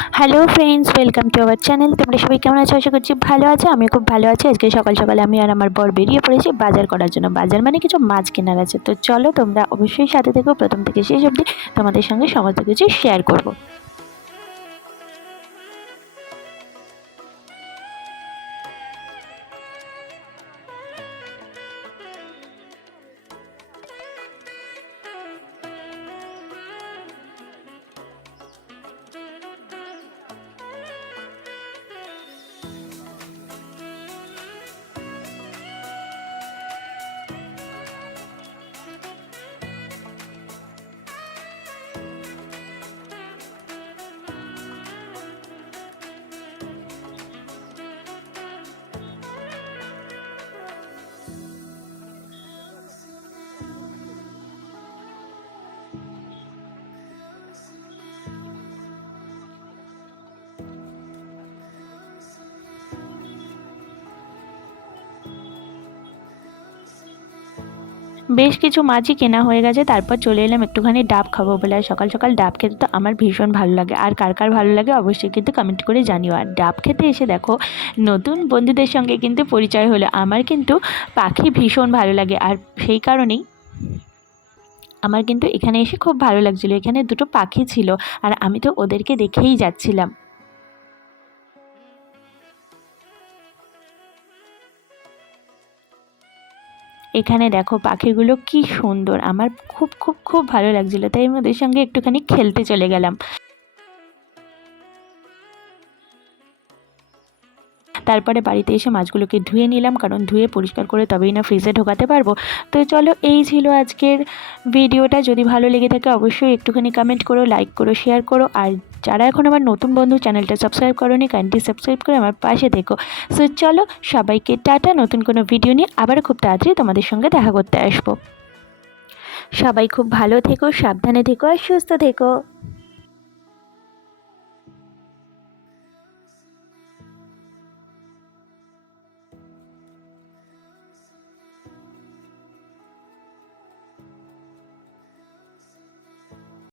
Hello friends, welcome to our channel. তোমরা সবাই কেমন আছো? আশা করছি ভালো আছো। আমি খুব ভালো আছি। আজকে সকাল সকালে আমি আর আমার বর বেরিয়ে পড়েছি বাজার করার জন্য। বাজার মানে কিছু মাছ কেনার আছে। তো চলো তোমরা অবশ্যই সাথে থেকো, প্রথম থেকে শেষ অবধি তোমাদের সঙ্গে সমস্ত কিছু শেয়ার করব। বেশ কিছু মাছই কেনা হয়ে গেছে। তারপর চলে এলাম একটুখানি ডাব খাবো বলে। আর সকাল সকাল ডাব খেতে তো আমার ভীষণ ভালো লাগে। আর কার কার ভালো লাগে অবশ্যই কিন্তু কমেন্ট করে জানিও। আর ডাব খেতে এসে দেখো নতুন বন্ধুদের সঙ্গে কিন্তু পরিচয় হলো। আমার কিন্তু পাখি ভীষণ ভালো লাগে, আর সেই কারণেই আমার কিন্তু এখানে এসে খুব ভালো লাগছিলো। এখানে দুটো পাখি ছিল আর আমি তো ওদেরকে দেখেই যাচ্ছিলাম। এখানে দেখো পাখিগুলো কি সুন্দর, আমার খুব খুব খুব ভালো লাগছিলো, তাই আমি ওদের সঙ্গে একটুখানি খেলতে চলে গেলাম। তারপরে বাড়িতে এসে মাছগুলোকে ধুয়ে নিলাম, কারণ ধুয়ে পরিষ্কার করে তবেই না ফ্রিজে ঢোকাতে পারবো। তো চলো, এই ছিল আজকের ভিডিওটা। যদি ভালো লেগে থাকে অবশ্যই একটুখানি কমেন্ট করো, লাইক করো, শেয়ার করো। আর যারা এখন আমার নতুন বন্ধু, চ্যানেলটা সাবস্ক্রাইব করোনি, কাইন্ডলি সাবস্ক্রাইব করে আমার পাশে থেকো। সো চলো, সবাইকে টাটা। নতুন কোনো ভিডিও নিয়ে আবার খুব তাড়াতাড়ি তোমাদের সঙ্গে দেখা করতে আসবো। সবাই খুব ভালো থেকো, সাবধানে থেকো আর সুস্থ থেকো।